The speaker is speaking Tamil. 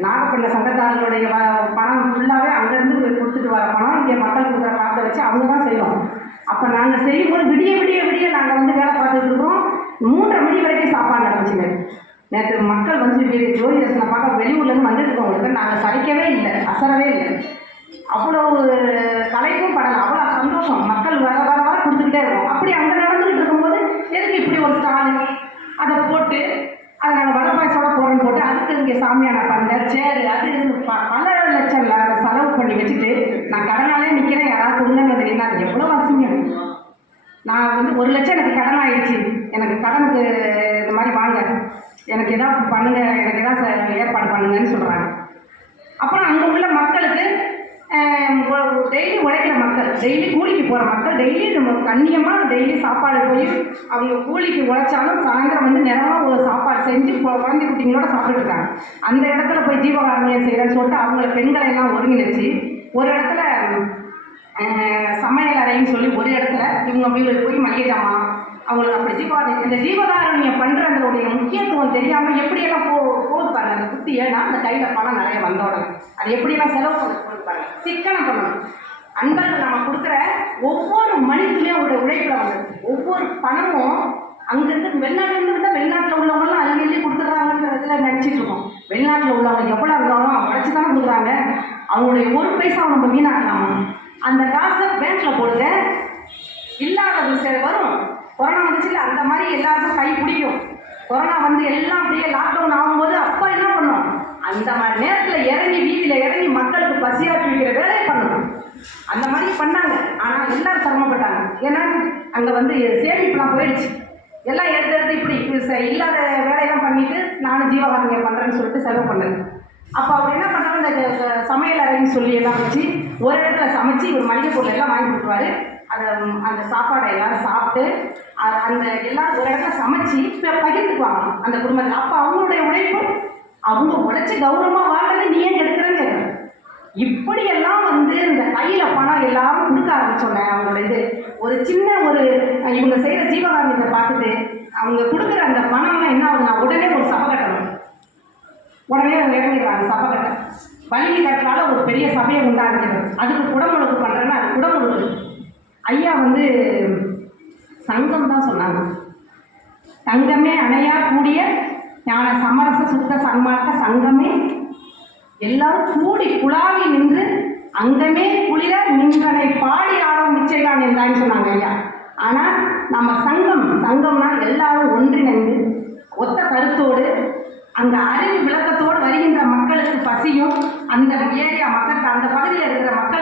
நாகப்பண்ண சங்கத்தார்களுடைய பணம் ஃபுல்லாகவே அங்கேருந்து கொடுத்துட்டு வர பணம் இங்கே மக்கள் கொடுக்குற பணத்தை வச்சு அவங்க தான் செய்வோம் அப்போ நாங்கள் செய்யும்போது விடிய விடிய விடிய நாங்கள் வந்து வேலை பார்த்துட்டு இருக்கோம் மூன்றரை மணி வரைக்கும் சாப்பாடு நடந்துச்சுங்க. நேற்று மக்கள் வந்து வி- ஜோதி பார்க்க வெளியூர்லேருந்து வந்துட்டு நாங்கள் சலிக்கவே இல்லை அசரவே இல்லை. அவ்வளோ கலைக்கும் படலை அவ்வளோ சந்தோஷம். மக்கள் வர வர வர கொடுத்துக்கிட்டே இருக்கோம். அப்படி அங்கே நடந்துகிட்டு இருக்கும்போது எதுக்கு இப்படி ஒரு ஸ்டால்? அதை போட்டு அதை நாங்கள் வடை பாயசோட போகிறோன்னு போட்டு அதுக்கு இங்கே சாமியான பந்த சேரு அது ப- பல லட்சம் செலவு பண்ணி வச்சுட்டு நான் கடனாலே நிற்கிறேன் யாராவது கொடுங்கன்னு வந்து நின்னா அது எவ்வளோ அசிங்கம். நான் வந்து ஒரு லட்சம் எனக்கு கடன் ஆயிடுச்சு. எனக்கு கடனுக்கு இந்த மாதிரி வாங்க. எனக்கு ஏதாவது பண்ணுங்க எனக்கு ஏதாவது ஏற்பாடு பண்ணுங்கன்னு சொல்கிறாங்க அப்புறம் அங்கே உள்ள மக்களுக்கு டெய்லி உழைக்கிற மக்கள் டெய்லி கூலிக்கு போகிற மக்கள் டெய்லி நம்ம கண்ணியமாக டெய்லி சாப்பாடு போய் அவங்க கூலிக்கு உழைச்சாலும் சாயந்தரம் வந்து நிறமாக ஒரு சாப்பாடு செஞ்சு குழந்தை குட்டிங்களோட சாப்பிட்டுருக்காங்க அந்த இடத்துல போய் ஜீவகாரணியம் செய்கிறேன்னு சொல்லிட்டு அவங்கள பெண்களை எல்லாம் ஒருங்கிணைச்சு. ஒரு இடத்துல சமையல் அறைன்னு சொல்லி ஒரு இடத்துல இவங்க வீடு போய் மளிகை ஜாமான் அவங்களுக்கு அப்படி ஜீவாதி இந்த ஜீவதாரணியை பண்ணுறதோடைய முக்கியத்துவம் தெரியாமல் எப்படியெல்லாம் போ போகுது பாருங்க அந்த குத்தி ஏன்னா அந்த கையில் பணம் நிறைய வந்த உடனே. அது எப்படியெல்லாம் செலவு பண்ண பாருங்க. சிக்கனம் பண்ணணும். அன்பர்கள் நம்ம கொடுக்குற ஒவ்வொரு மனிதனையும் அவருடைய உழைப்பில் வந்தது ஒவ்வொரு பணமும் அங்கேருந்து வெளிநாட்டிலிருந்து தான் அவங்களுடைய ஒரு பைசா அவனுக்கு வீணாக்கலாமா அந்த காசை பேங்க்கில் போடுங்க. இல்லாதது சரி வரும். கொரோனா வந்துச்சுல அந்த மாதிரி எல்லாருக்கும் கை பிடிக்கும். கொரோனா வந்து எல்லாம் அப்படியே லாக்டவுன் ஆகும்போது அப்போ என்ன பண்ணோம்? அந்த மாதிரி நேரத்தில் இறங்கி வீதியில் இறங்கி மக்களுக்கு பசியாற்றி வைக்கிற வேலையை பண்ணணும் அந்த மாதிரி பண்ணாங்க. ஆனால் எல்லாரும் சிரமப்பட்டாங்க. ஏன்னா அங்கே வந்து சேமிப்புலாம் போயிடுச்சு. எல்லாம் எடுத்து எடுத்து இப்படி இல்லாத வேலையெல்லாம் பண்ணிட்டு நானும் ஜீவகாரணியம் பண்ணுறேன்னு சொல்லிட்டு செலவு பண்ணேன். அப்போ அவர் என்ன பண்ணாங்க சமையல் அறைன்னு சொல்லி எல்லாம் வச்சு ஒரு இடத்துல சமைச்சு ஒரு மளிகை பொருள் எல்லாம் வாங்கி கொடுத்துருவாரு. அதை அந்த சாப்பாடை எல்லாரும் சாப்பிட்டு அந்த எல்லாரும் ஒரு இடத்துல சமைச்சு இப்போ பகிர்ந்துக்குவாங்க. அந்த குடும்பத்தில். அப்போ அவங்களுடைய உழைப்பு அவங்க உழைச்சி கௌரவமாக வாழ்றது நீ ஏன் எடுக்கிறேன்னு இப்படியெல்லாம் வந்து இந்த கையில் பணம் எல்லாரும் கொடுக்க ஆரம்பிச்சோன்னே அவங்களோட இது. ஒரு சின்ன ஒரு இவங்க செய்கிற ஜீவகாரணத்தை பார்த்துட்டு அவங்க கொடுக்குற அந்த பணம்லாம் என்ன ஆகுதுன்னா உடனே ஒரு சபை கட்டணும். உடனே அவங்க இறங்கிடுறாங்க சபை கட்ட. வலிமை ஒரு பெரிய சபையை உண்டாக்குறது அதுக்கு குடமுழுக்கு பண்ணுறேன்னா அது குடமுழுக்கு. ஐயா வந்து சங்கம் தான் சொன்னாங்க. தங்கமே அணையா கூடிய ஞான சமரச சுத்த சன்மார்க்க சங்கமே எல்லாரும் கூடி குழாவி நின்று அங்கமே குளிர நின்றனை பாடி ஆடும் மிச்சையான் என்றான்னு சொன்னாங்க ஐயா. ஆனால் நம்ம சங்கம் சங்கம்னா எல்லாரும் ஒன்றிணைந்து ஒத்த கருத்தோடு அந்த அறிவு விளக்கத்தோடு வருகின்ற மக்களுக்கு பசியும் அந்த ஏரியா மக்கள் அந்த பகுதியில் இருக்கிற மக்கள்